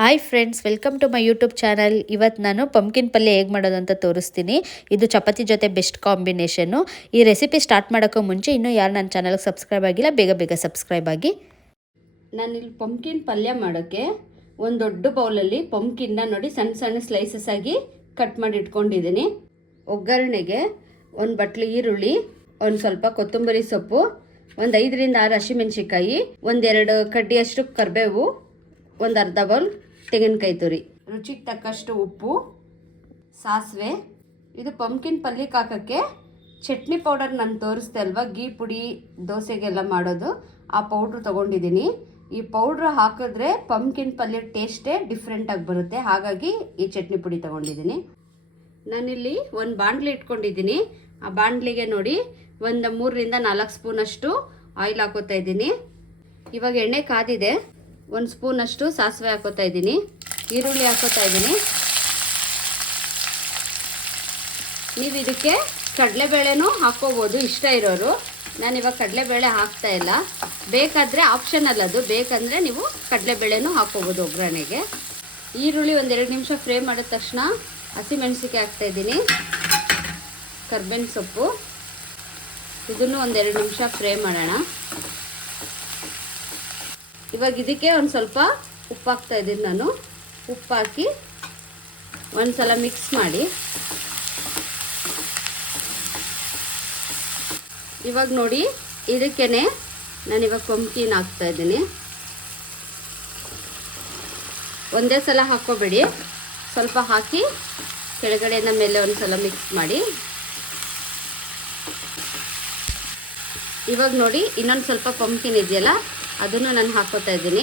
Hi friends, welcome to my YouTube channel. ಇವತ್ತು ನಾನು pumpkin ಪಲ್ಯ ಹೇಗೆ ಮಾಡೋದು ಅಂತ ತೋರಿಸ್ತೀನಿ. ಇದು ಚಪಾತಿ ಜೊತೆ ಬೆಸ್ಟ್ ಕಾಂಬಿನೇಷನ್ನು. ಈ ರೆಸಿಪಿ ಸ್ಟಾರ್ಟ್ ಮಾಡೋಕ್ಕೂ ಮುಂಚೆ ಇನ್ನೂ ಯಾರು ನನ್ನ ಚಾನಲ್ಗೆ ಸಬ್ಸ್ಕ್ರೈಬ್ ಆಗಿಲ್ಲ, ಬೇಗ ಬೇಗ ಸಬ್ಸ್ಕ್ರೈಬ್ ಆಗಿ. ನಾನಿಲ್ಲಿ ಪಂಪ್ಕಿನ್ ಪಲ್ಯ ಮಾಡೋಕ್ಕೆ ಒಂದು ದೊಡ್ಡ ಬೌಲಲ್ಲಿ ಪಂಪ್ಕಿನ್ನ ನೋಡಿ ಸಣ್ಣ ಸಣ್ಣ ಸ್ಲೈಸಸ್ ಆಗಿ ಕಟ್ ಮಾಡಿ ಇಟ್ಕೊಂಡಿದ್ದೀನಿ. ಒಗ್ಗರಣೆಗೆ ಒಂದು ಬಟ್ಲು ಈರುಳ್ಳಿ, ಒಂದು ಸ್ವಲ್ಪ ಕೊತ್ತಂಬರಿ ಸೊಪ್ಪು, ಒಂದು 5ರಿಂದ 6 ಹಸಿಮೆಣಸಿಕಾಯಿ, ಒಂದೆರಡು ಕಡ್ಡಿಯಷ್ಟು ಕರಿಬೇವು, ಒಂದು ಅರ್ಧ ಬೌಲ್ ತೆಂಗಿನಕಾಯಿ ತುರಿ, ರುಚಿಗೆ ತಕ್ಕಷ್ಟು ಉಪ್ಪು, ಸಾಸಿವೆ. ಇದು ಪಂಪ್ಕಿನ್ ಪಲ್ಯಕ್ಕೆ ಹಾಕೋಕ್ಕೆ ಚಟ್ನಿ ಪೌಡರ್ ನಾನು ತೋರಿಸ್ದೆ ಅಲ್ವಾ, ಗೀ ಪುಡಿ ದೋಸೆಗೆಲ್ಲ ಮಾಡೋದು, ಆ ಪೌಡ್ರ್ ತೊಗೊಂಡಿದ್ದೀನಿ. ಈ ಪೌಡ್ರ್ ಹಾಕಿದ್ರೆ ಪಂಪ್ಕಿನ್ ಪಲ್ಯ ಟೇಸ್ಟೇ ಡಿಫ್ರೆಂಟಾಗಿ ಬರುತ್ತೆ, ಹಾಗಾಗಿ ಈ ಚಟ್ನಿ ಪುಡಿ ತೊಗೊಂಡಿದ್ದೀನಿ. ನಾನಿಲ್ಲಿ ಒಂದು ಬಾಣಲಿ ಇಟ್ಕೊಂಡಿದ್ದೀನಿ. ಆ ಬಾಣಲಿಗೆ ನೋಡಿ ಒಂದು 3ರಿಂದ 4 ಸ್ಪೂನಷ್ಟು ಆಯಿಲ್ ಹಾಕೋತಾ ಇದ್ದೀನಿ. ಇವಾಗ ಎಣ್ಣೆ ಕಾದಿದೆ. 1 ಸ್ಪೂನಷ್ಟು ಸಾಸಿವೆ ಹಾಕೋತಾ ಇದ್ದೀನಿ, ಈರುಳ್ಳಿ ಹಾಕೋತಾ ಇದ್ದೀನಿ. ನೀವು ಇದಕ್ಕೆ ಕಡಲೆಬೇಳೆನೂ ಹಾಕ್ಕೋಬೋದು ಇಷ್ಟ ಇರೋರು. ನಾನಿವಾಗ ಕಡಲೆಬೇಳೆ ಹಾಕ್ತಾ ಇಲ್ಲ, ಬೇಕಾದರೆ ಆಪ್ಷನಲ್ ಅದು, ಬೇಕಂದರೆ ನೀವು ಕಡಲೆಬೇಳೆನೂ ಹಾಕ್ಕೋಬೋದು ಒಗ್ಗರಣೆಗೆ. ಈರುಳ್ಳಿ 1-2 ನಿಮಿಷ ಫ್ರೈ ಮಾಡಿದ ತಕ್ಷಣ ಹಸಿಮೆಣಸಿಕಾಯಿ ಹಾಕ್ತಾಯಿದ್ದೀನಿ, ಕರ್ಬೇವಿನ ಸೊಪ್ಪು, ಇದನ್ನು 1-2 ನಿಮಿಷ ಫ್ರೈ ಮಾಡೋಣ. ಇವಾಗ ಇದಕ್ಕೆ ಒಂದು ಸ್ವಲ್ಪ ಉಪ್ಪು ಹಾಕ್ತಾ ಇದ್ದೀನಿ ನಾನು. ಉಪ್ಪು ಹಾಕಿ ಒಂದು ಸಲ ಮಿಕ್ಸ್ ಮಾಡಿ. ಇವಾಗ ನೋಡಿ ಇದಕ್ಕೇ ನಾನಿವಾಗ ಪಂಪ್ಕಿನ್ ಹಾಕ್ತಾ ಇದ್ದೀನಿ. ಒಂದೇ ಸಲ ಹಾಕ್ಕೋಬೇಡಿ, ಸ್ವಲ್ಪ ಹಾಕಿ ಕೆಳಗಡೆಯಿಂದ ಮೇಲೆ ಒಂದು ಸಲ ಮಿಕ್ಸ್ ಮಾಡಿ. ಇವಾಗ ನೋಡಿ ಇನ್ನೊಂದು ಸ್ವಲ್ಪ ಪಂಪ್ಕಿನ್ ಇದೆಯಲ್ಲ, ಅದನ್ನು ನಾನು ಹಾಕ್ಕೋತಾ ಇದ್ದೀನಿ.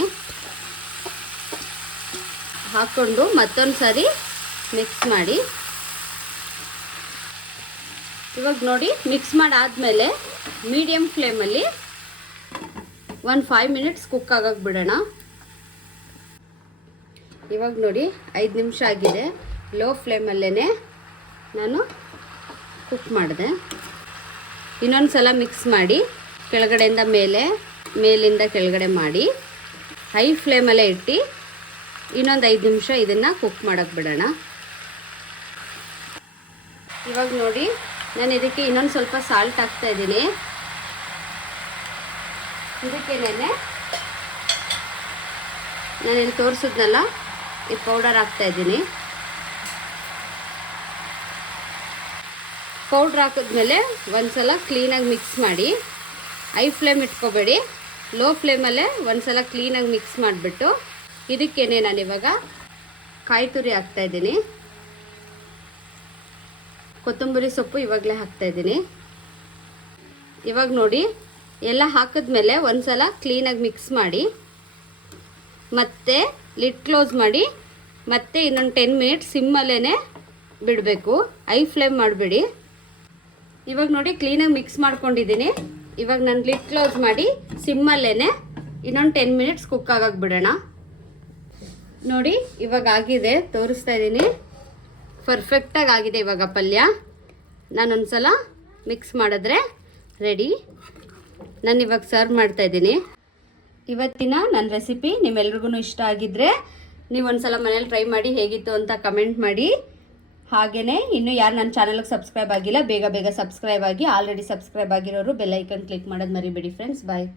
ಹಾಕ್ಕೊಂಡು ಮತ್ತೊಂದು ಸಾರಿ ಮಿಕ್ಸ್ ಮಾಡಿ. ಇವಾಗ ನೋಡಿ ಮಿಕ್ಸ್ ಮಾಡಾದಮೇಲೆ ಮೀಡಿಯಮ್ ಫ್ಲೇಮಲ್ಲಿ ಒಂದು 5 ಮಿನಿಟ್ಸ್ ಕುಕ್ ಆಗೋಕ್ಕೆ ಬಿಡೋಣ. ಇವಾಗ ನೋಡಿ 5 ನಿಮಿಷ ಆಗಿದೆ. ಲೋ ಫ್ಲೇಮಲ್ಲೇ ನಾನು ಕುಕ್ ಮಾಡಿದೆ. ಇನ್ನೊಂದು ಸಲ ಮಿಕ್ಸ್ ಮಾಡಿ ಕೆಳಗಡೆಯಿಂದ ಮೇಲಿಂದ ಕೆಳಗಡೆ ಮಾಡಿ ಹೈ ಫ್ಲೇಮಲ್ಲೇ ಇಟ್ಟು ಇನ್ನೊಂದು 5 ನಿಮಿಷ ಇದನ್ನು ಕುಕ್ ಮಾಡೋಕ್ಕೆ ಬಿಡೋಣ. ಇವಾಗ ನೋಡಿ ನಾನು ಇದಕ್ಕೆ ಇನ್ನೊಂದು ಸ್ವಲ್ಪ ಸಾಲ್ಟ್ ಹಾಕ್ತಾ ಇದ್ದೀನಿ. ಇದಕ್ಕೇನೆ ನಾನಿಲ್ಲಿ ತೋರಿಸಿದ್ನಲ್ಲ ಈ ಪೌಡರ್ ಹಾಕ್ತಾ ಇದ್ದೀನಿ. ಪೌಡ್ರ್ ಹಾಕಿದ್ಮೇಲೆ ಒಂದು ಸಲ ಕ್ಲೀನಾಗಿ ಮಿಕ್ಸ್ ಮಾಡಿ. ಹೈ ಫ್ಲೇಮ್ ಇಟ್ಕೋಬೇಡಿ, ಲೋ ಫ್ಲೇಮಲ್ಲೇ ಒಂದು ಸಲ ಕ್ಲೀನಾಗಿ ಮಿಕ್ಸ್ ಮಾಡಿಬಿಟ್ಟು ಇದಕ್ಕೇನೆ ನಾನಿವಾಗ ಕಾಯಿ ತುರಿ ಹಾಕ್ತಾಯಿದ್ದೀನಿ, ಕೊತ್ತಂಬರಿ ಸೊಪ್ಪು ಇವಾಗಲೇ ಹಾಕ್ತಾಯಿದ್ದೀನಿ. ಇವಾಗ ನೋಡಿ ಎಲ್ಲ ಹಾಕಿದ್ಮೇಲೆ ಒಂದು ಸಲ ಕ್ಲೀನಾಗಿ ಮಿಕ್ಸ್ ಮಾಡಿ ಮತ್ತೆ ಲಿಡ್ ಕ್ಲೋಸ್ ಮಾಡಿ ಮತ್ತೆ ಇನ್ನೊಂದು 10 ಮಿನಿಟ್ಸ್ ಸಿಮ್ಮಲ್ಲೇ ಬಿಡಬೇಕು, ಹೈ ಫ್ಲೇಮ್ ಮಾಡಬೇಡಿ. ಇವಾಗ ನೋಡಿ ಕ್ಲೀನಾಗಿ ಮಿಕ್ಸ್ ಮಾಡ್ಕೊಂಡಿದ್ದೀನಿ. ಇವಾಗ ನಾನು ಲಿಡ್ ಕ್ಲೋಸ್ ಮಾಡಿ ಸಿಮ್ಮಲ್ಲೇ ಇನ್ನೊಂದು 10 ಮಿನಿಟ್ಸ್ ಕುಕ್ ಆಗೋಕ್ಕೆ ಬಿಡೋಣ. ನೋಡಿ ಇವಾಗ ಆಗಿದೆ, ತೋರಿಸ್ತಾ ಇದ್ದೀನಿ. ಪರ್ಫೆಕ್ಟಾಗಿ ಆಗಿದೆ ಇವಾಗ ಪಲ್ಯ. ನಾನೊಂದು ಸಲ ಮಿಕ್ಸ್ ಮಾಡಿದ್ರೆ ರೆಡಿ. ನಾನು ಇವಾಗ ಸರ್ವ್ ಮಾಡ್ತಾಯಿದ್ದೀನಿ. ಇವತ್ತಿನ ನನ್ನ ರೆಸಿಪಿ ನಿಮ್ಮೆಲ್ರಿಗೂ ಇಷ್ಟ ಆಗಿದ್ದರೆ ನೀವೊಂದು ಸಲ ಮನೇಲಿ ಟ್ರೈ ಮಾಡಿ ಹೇಗಿತ್ತು ಅಂತ ಕಮೆಂಟ್ ಮಾಡಿ. ಹಾಗೆಯೇ ಇನ್ನೂ ಯಾರು ನನ್ನ ಚಾನಲ್ಗೆ ಸಬ್ಸ್ಕ್ರೈಬ್ ಆಗಿಲ್ಲ, ಬೇಗ ಬೇಗ ಸಬ್ಸ್ಕ್ರೈಬ್ ಆಗಿ. ಆಲ್ರೆಡಿ ಸಬ್ಸ್ಕ್ರೈಬ್ ಆಗಿರೋರು ಬೆಲ್ ಐಕನ್ ಕ್ಲಿಕ್ ಮಾಡೋದು ಮರಿಬೇಡಿ ಫ್ರೆಂಡ್ಸ್. ಬಾಯ್.